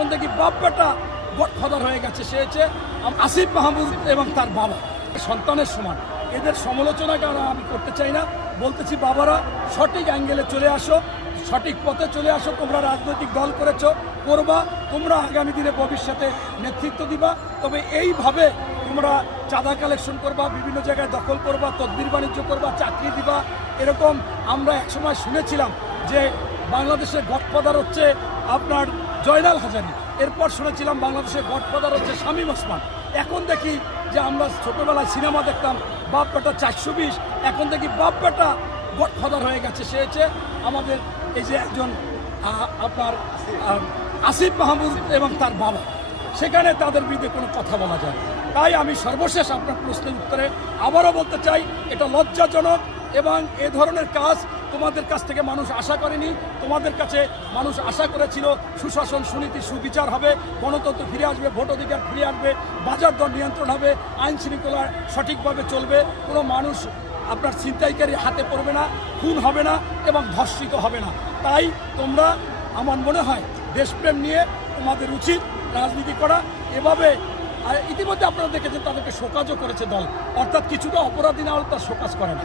এখন দেখি বাপ বেটা গডফাদার হয়ে গেছে। সে হচ্ছে আসিফ মাহমুদ এবং তার বাবা, সন্তানের সমান। এদের সমালোচনা আমি করতে চাই না, বলতেছি বাবারা সঠিক অ্যাঙ্গেলে চলে আসো, সঠিক পথে চলে আসো। তোমরা রাজনৈতিক দল করেছো, করবা, তোমরা আগামী দিনে ভবিষ্যতে নেতৃত্ব দিবা। তবে এইভাবে তোমরা চাঁদা কালেকশন করবা, বিভিন্ন জায়গায় দখল করবা, তদবির বাণিজ্য করবা, চাকরি দিবা, এরকম আমরা একসময় শুনেছিলাম যে বাংলাদেশের গডফাদার হচ্ছে আপনার জয়নাল হাজারী, এরপর শুনেছিলাম বাংলাদেশের গডফাদার হচ্ছে শামীম ওসমান। এখন দেখি যে আমরা ছোটবেলায় সিনেমা দেখতাম বাপ বেটা 420, এখন দেখি বাপ বেটা গডফাদার হয়ে গেছে। সে হচ্ছে আমাদের এই যে একজন আপনার আসিফ মাহমুদ এবং তার বাবা, সেখানে তাদের বিরুদ্ধে কোনো কথা বলা যায় না। তাই আমি সর্বশেষ আপনার প্রশ্নের উত্তরে আবারও বলতে চাই, এটা লজ্জাজনক এবং এ ধরনের কাজ তোমাদের কাছ থেকে মানুষ আশা করেনি। তোমাদের কাছে মানুষ আশা করেছিল সুশাসন, সুনীতি, সুবিচার হবে, গণতন্ত্র ফিরে আসবে, ভোট অধিকার ফিরে আসবে, বাজার দর নিয়ন্ত্রণ হবে, আইন শৃঙ্খলা সঠিকভাবে চলবে, কোনো মানুষ আপনার ছিনতাইকারী হাতে পড়বে না, খুন হবে না এবং ধর্ষিত হবে না। তাই তোমরা, আমার মনে হয় দেশপ্রেম নিয়ে তোমাদের উচিত রাজনীতি করা। এভাবে ইতিমধ্যে আপনারা দেখেছেন তাদেরকে শোকাজও করেছে দল, অর্থাৎ কিছুটা অপরাধী না হলে তার শোকাজ করে না।